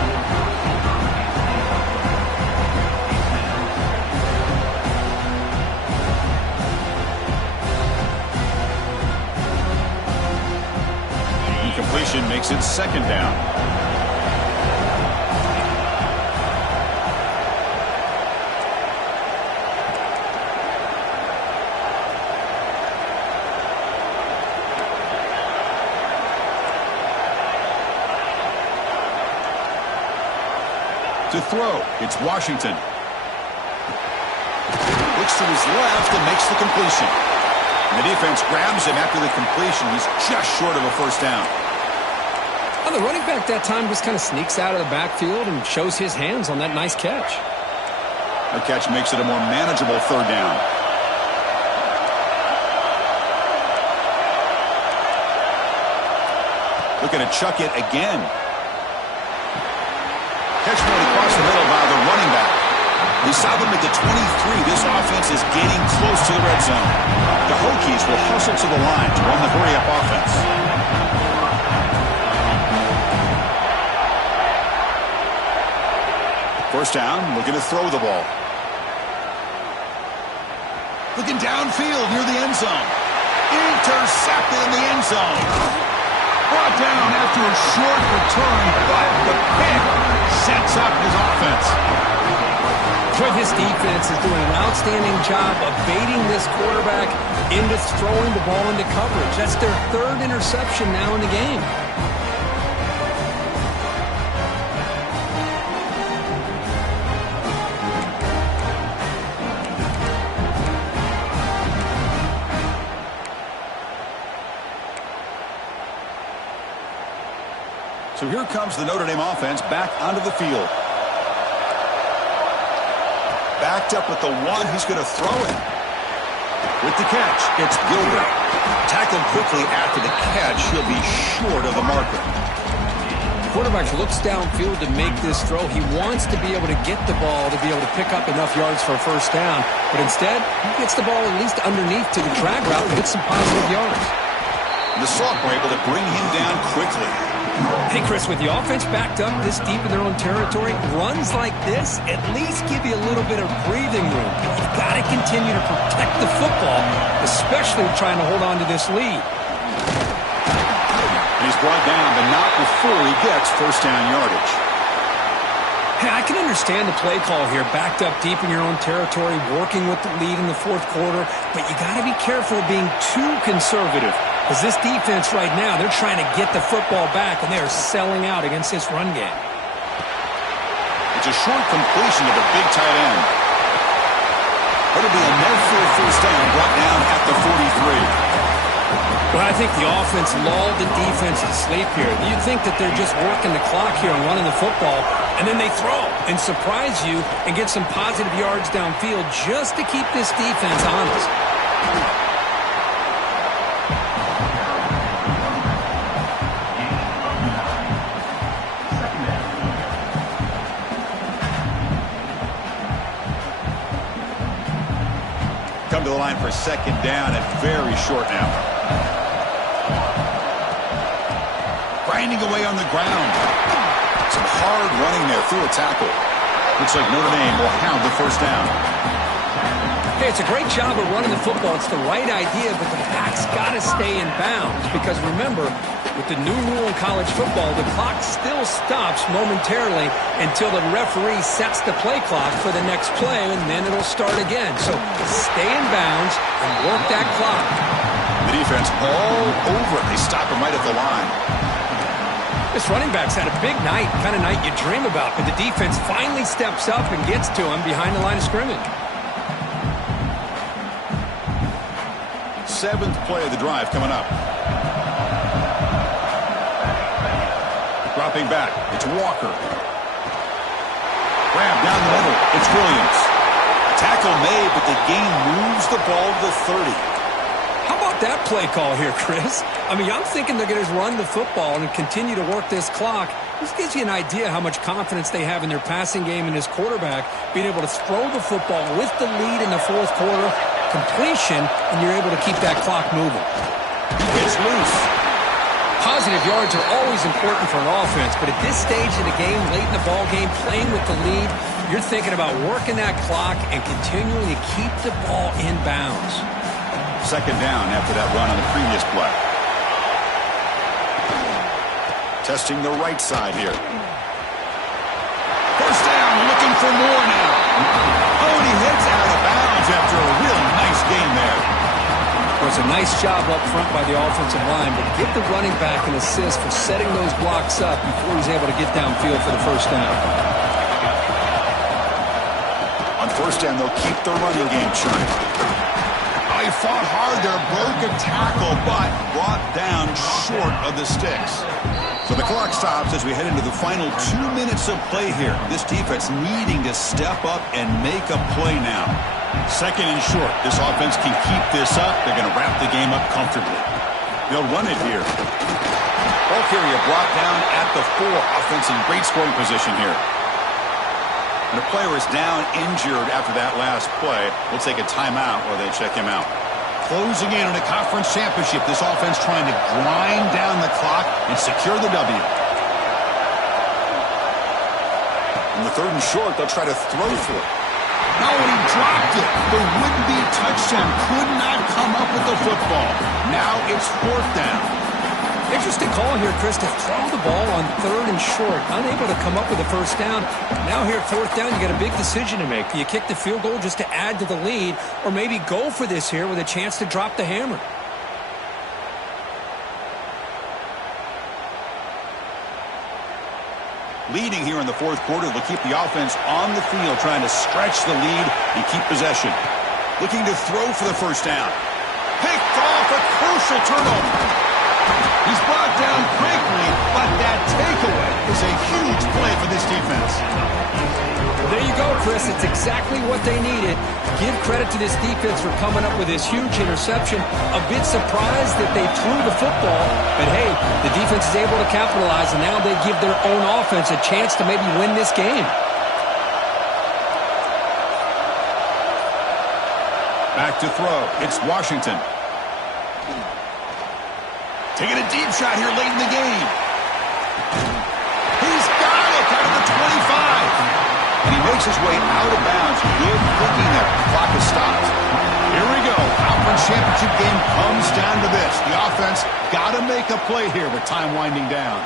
Makes it second down. To throw, it's Washington. Looks to his left and makes the completion. And the defense grabs him after the completion. He's just short of a first down. Well, the running back that time just kind of sneaks out of the backfield and shows his hands on that nice catch. The catch makes it a more manageable third down. Looking to chuck it again. Catch made across the middle by the running back. We saw them at the 23. This offense is getting close to the red zone. The Hokies will hustle to the line to run the hurry-up offense. First down, looking to throw the ball. Looking downfield near the end zone. Intercepted in the end zone. Brought down after a short return, but the pick sets up his offense. But his defense is doing an outstanding job of baiting this quarterback into throwing the ball into coverage. That's their third interception now in the game. So here comes the Notre Dame offense back onto the field. Backed up with the one, he's going to throw it. With the catch, it's Gilbert. Tackled quickly after the catch, he'll be short of the marker. The quarterback looks downfield to make this throw. He wants to be able to get the ball to be able to pick up enough yards for a first down. But instead, he gets the ball at least underneath to the drag route and gets some positive yards. And the Sauk were able to bring him down quickly. Hey, Chris, with the offense backed up this deep in their own territory, runs like this at least give you a little bit of breathing room. You've got to continue to protect the football, especially trying to hold on to this lead. He's brought down, but not before he gets first down yardage. Hey, I can understand the play call here, backed up deep in your own territory, working with the lead in the fourth quarter, but you got to be careful of being too conservative, because this defense right now, they're trying to get the football back, and they are selling out against this run game. It's a short completion to the big tight end. It'll be enough for a first down, brought down at the 43. Well, I think the offense lulled the defense to sleep here. You'd think that they're just working the clock here and running the football, and then they throw and surprise you and get some positive yards downfield just to keep this defense honest. Come to the line for second down and very short now. Grinding away on the ground. Some hard running there through a tackle. Looks like Notre Dame will have the first down. Hey, it's a great job of running the football. It's the right idea, but the back's got to stay in bounds because remember, with the new rule in college football, the clock still stops momentarily until the referee sets the play clock for the next play, and then it'll start again. So stay in bounds and work that clock. The defense all over it. They stop him right at the line. This running back's had a big night, kind of night you dream about, but the defense finally steps up and gets to him behind the line of scrimmage. Seventh play of the drive coming up. Dropping back, it's Walker. Grab down the middle, it's Williams. Tackle made, but the gain moves the ball to the 30. How about that play call here, Chris? I mean, I'm thinking they're going to run the football and continue to work this clock. This gives you an idea how much confidence they have in their passing game and his quarterback, being able to throw the football with the lead in the fourth quarter, completion, and you're able to keep that clock moving. It's loose. Positive yards are always important for an offense, but at this stage in the game, late in the ball game, playing with the lead, you're thinking about working that clock and continuing to keep the ball in bounds. Second down after that run on the previous play. Testing the right side here. First down, looking for more now. Oh, and he heads out of bounds after a real nice game there. Well, it's a nice job up front by the offensive line, but give the running back an assist for setting those blocks up before he's able to get downfield for the first down. On first down, they'll keep the running game churning. Oh, he fought hard there, broke a tackle, but brought down short of the sticks. So the clock stops as we head into the final 2 minutes of play here. This defense needing to step up and make a play now. Second and short. This offense can keep this up. They're going to wrap the game up comfortably. They'll run it here. Ball carrier brought down at the 4. Offense in great scoring position here. And the player is down injured after that last play. We'll take a timeout while they check him out. Closing in on a conference championship. This offense trying to grind down the clock and secure the W. In the third and short, they'll try to throw for it. No, he dropped it. The would-be touchdown could not come up with the football. Now it's fourth down. Interesting call here, Chris, to throw the ball on third and short. Unable to come up with a first down. Now here at fourth down, you got a big decision to make. Do you kick the field goal just to add to the lead, or maybe go for this here with a chance to drop the hammer? Leading here in the fourth quarter, they'll keep the offense on the field, trying to stretch the lead and keep possession. Looking to throw for the first down. Picked off, a crucial turnover. He's brought down quickly, but that takeaway is a huge play for this defense. There you go, Chris. It's exactly what they needed. Give credit to this defense for coming up with this huge interception. A bit surprised that they threw the football, but hey, the defense is able to capitalize, and now they give their own offense a chance to maybe win this game. Back to throw. It's Washington. Taking a deep shot here late in the game. He's got it out of the 25. And he makes his way out of bounds. Good thinking there. The clock is stopped. Here we go. Conference championship game comes down to this. The offense got to make a play here with time winding down.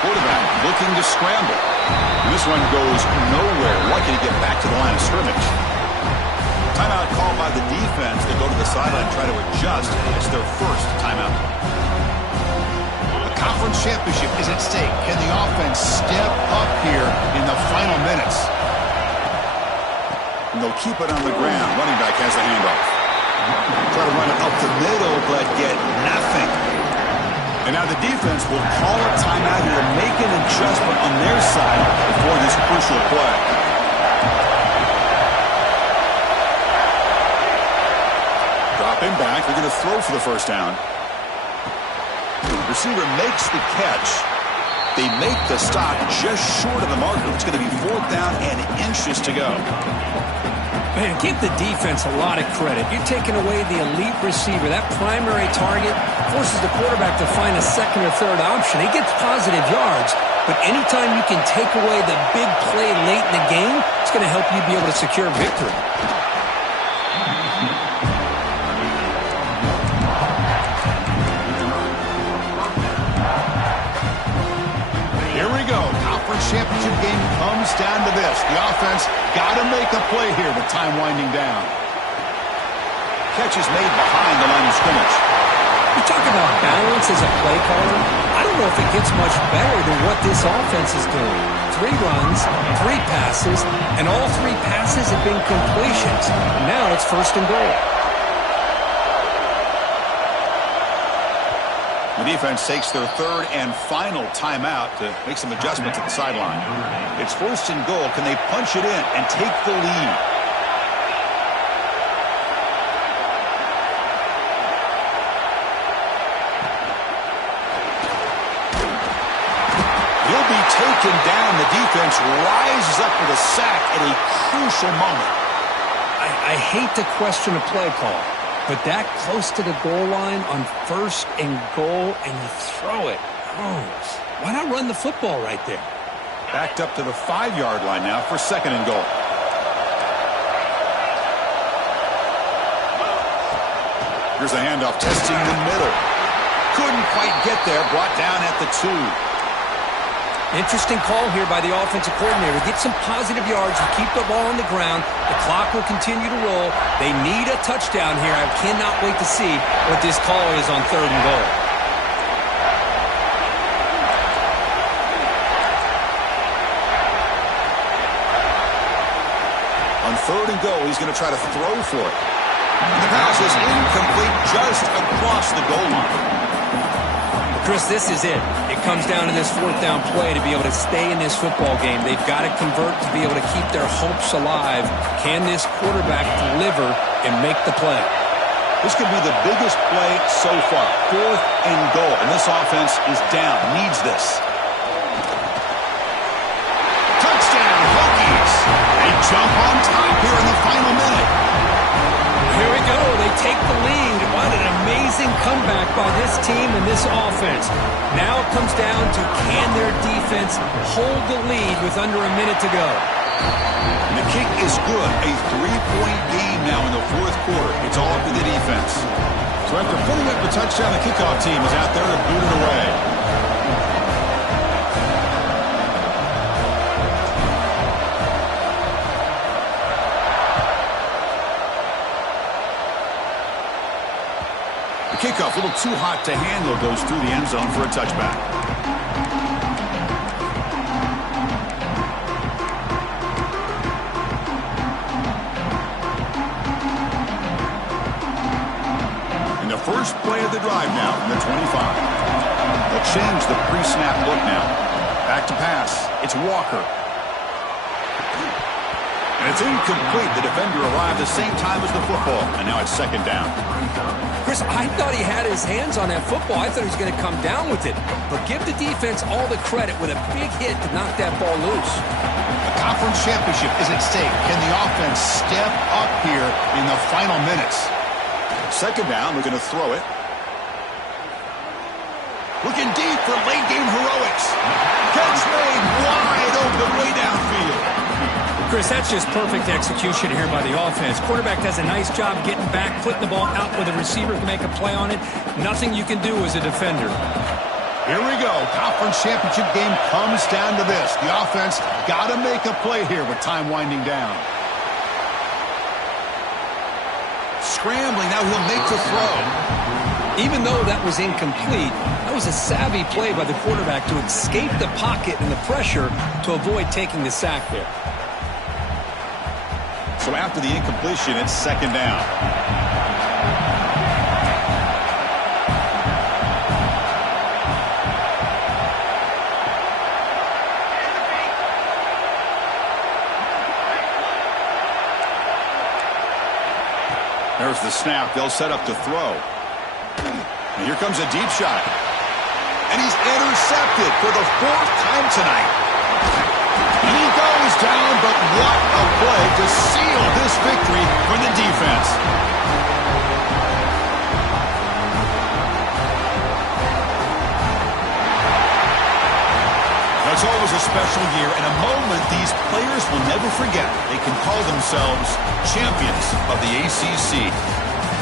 quarterback looking to scramble. And this one goes nowhere. Lucky to get back to the line of scrimmage. Timeout called by the defense. They go to the sideline and try to adjust. It's their first timeout. The conference championship is at stake. Can the offense step up here in the final minutes? And they'll keep it on the ground. Running back has the handoff. Try to run it up the middle, but get nothing. And now the defense will call a timeout here to make an adjustment on their side before this crucial play. Dropping back, they're going to throw for the first down. Receiver makes the catch. They make the stop just short of the marker. It's going to be 4th down and inches to go. Man, give the defense a lot of credit. You're taking away the elite receiver. That primary target forces the quarterback to find a second or third option. He gets positive yards, but anytime you can take away the big play late in the game, it's going to help you be able to secure victory. Here we go. Conference championship game comes down to this. The offense got to make a play here with time winding down. Catch is made behind the line of scrimmage. You talk about balance as a play caller. I don't know if it gets much better than what this offense is doing. 3 runs, 3 passes, and all 3 passes have been completions. Now it's 1st and goal. The defense takes their 3rd and final timeout to make some adjustments at the sideline. It's 1st and goal. Can they punch it in and take the lead? He'll be taken down. The defense rises up with a sack at a crucial moment. I hate to question a play call, but that close to the goal line on 1st and goal, and you throw it. Oh, why not run the football right there? Backed up to the 5-yard line now for 2nd and goal. Here's a handoff, testing the middle. Couldn't quite get there, brought down at the 2. Interesting call here by the offensive coordinator. Get some positive yards. You keep the ball on the ground. The clock will continue to roll. They need a touchdown here. I cannot wait to see what this call is on 3rd and goal. On 3rd and goal, he's going to try to throw for it. The pass is incomplete just across the goal line. Chris, this is it. It comes down to this 4th down play to be able to stay in this football game. They've got to convert to be able to keep their hopes alive. Can this quarterback deliver and make the play? This could be the biggest play so far. 4th and goal. And this offense is down. Needs this. Touchdown, Hokies. They jump on top here in the final minute. Here we go. They take the lead. What an amazing comeback by this team and this offense. Now it comes down to can their defense hold the lead with under a minute to go. And the kick is good. A 3-point game now in the 4th quarter. It's all up to the defense. So after putting up the touchdown, the kickoff team is out there to boot it away. Kickoff, a little too hot to handle, goes through the end zone for a touchback. And the first play of the drive now from the 25. They'll change the pre-snap look now. Back to pass. It's Walker. And it's incomplete. The defender arrived the same time as the football. And now it's 2nd down. Chris, I thought he had his hands on that football. I thought he was going to come down with it. But give the defense all the credit with a big hit to knock that ball loose. The conference championship is at stake. Can the offense step up here in the final minutes? 2nd down, we're going to throw it. Looking deep for late game heroics. Catch made wide open way downfield. Chris, that's just perfect execution here by the offense. Quarterback does a nice job getting back, putting the ball out where the receiver can make a play on it. Nothing you can do as a defender. Here we go. Conference championship game comes down to this. The offense got to make a play here with time winding down. Scrambling. Now he'll make the throw. Even though that was incomplete, that was a savvy play by the quarterback to escape the pocket and the pressure to avoid taking the sack there. So after the incompletion, it's second down. There's the snap. They'll set up to throw. And here comes a deep shot. And he's intercepted for the 4th time tonight. And he goes down, but what a play to seal this victory for the defense. It's always a special year and a moment these players will never forget. They can call themselves champions of the ACC.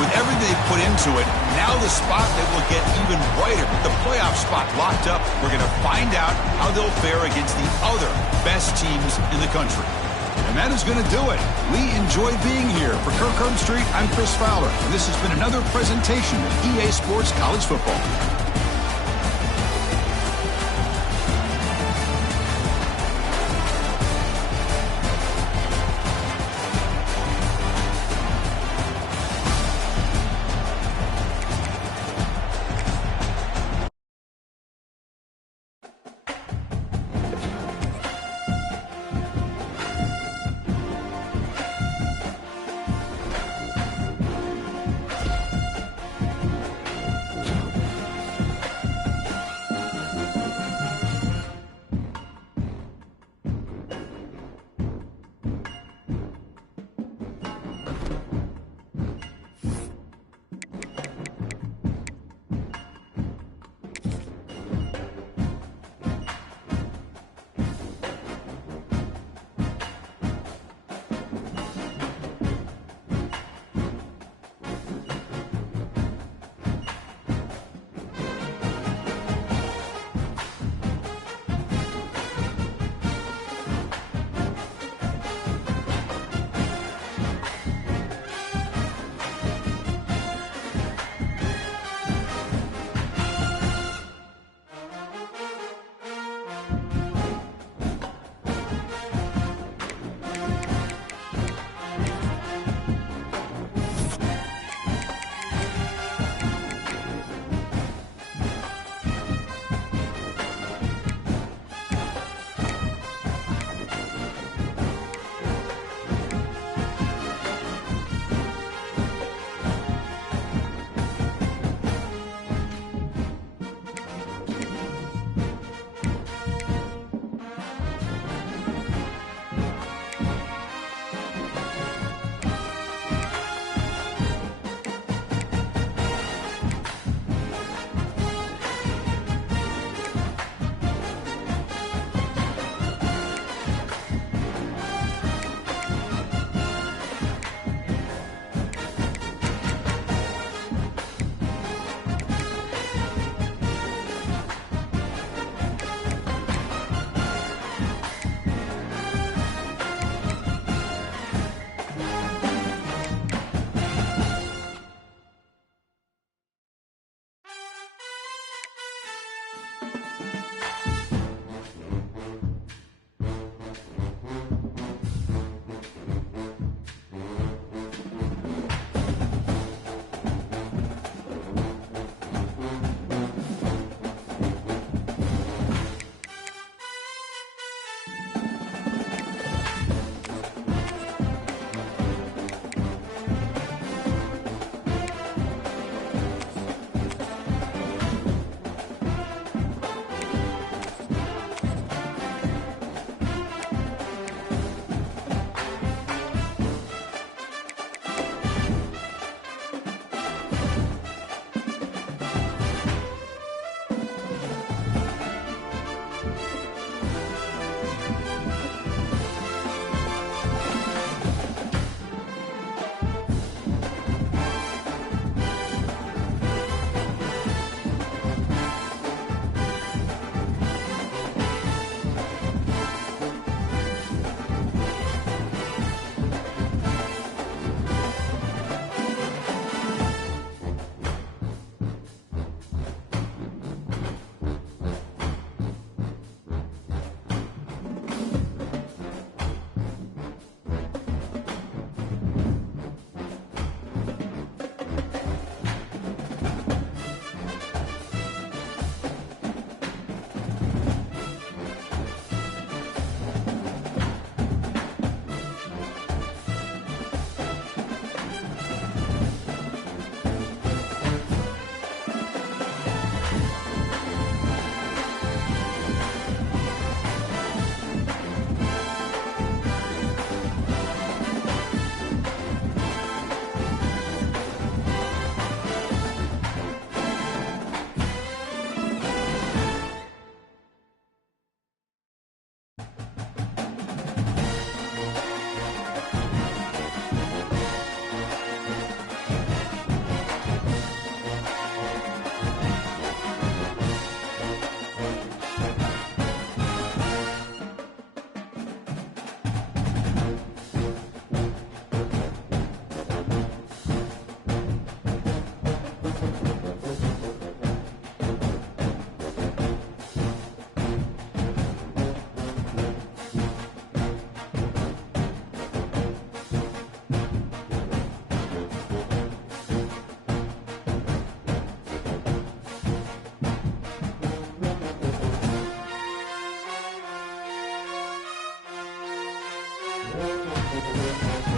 With everything they put into it, now the spotlight will get even brighter. The playoff spot locked up. We're going to find out how they'll fare against the other best teams in the country. And that is going to do it. We enjoy being here. For Kirk Herbstreit, I'm Chris Fowler, and this has been another presentation of EA Sports College Football. Dame.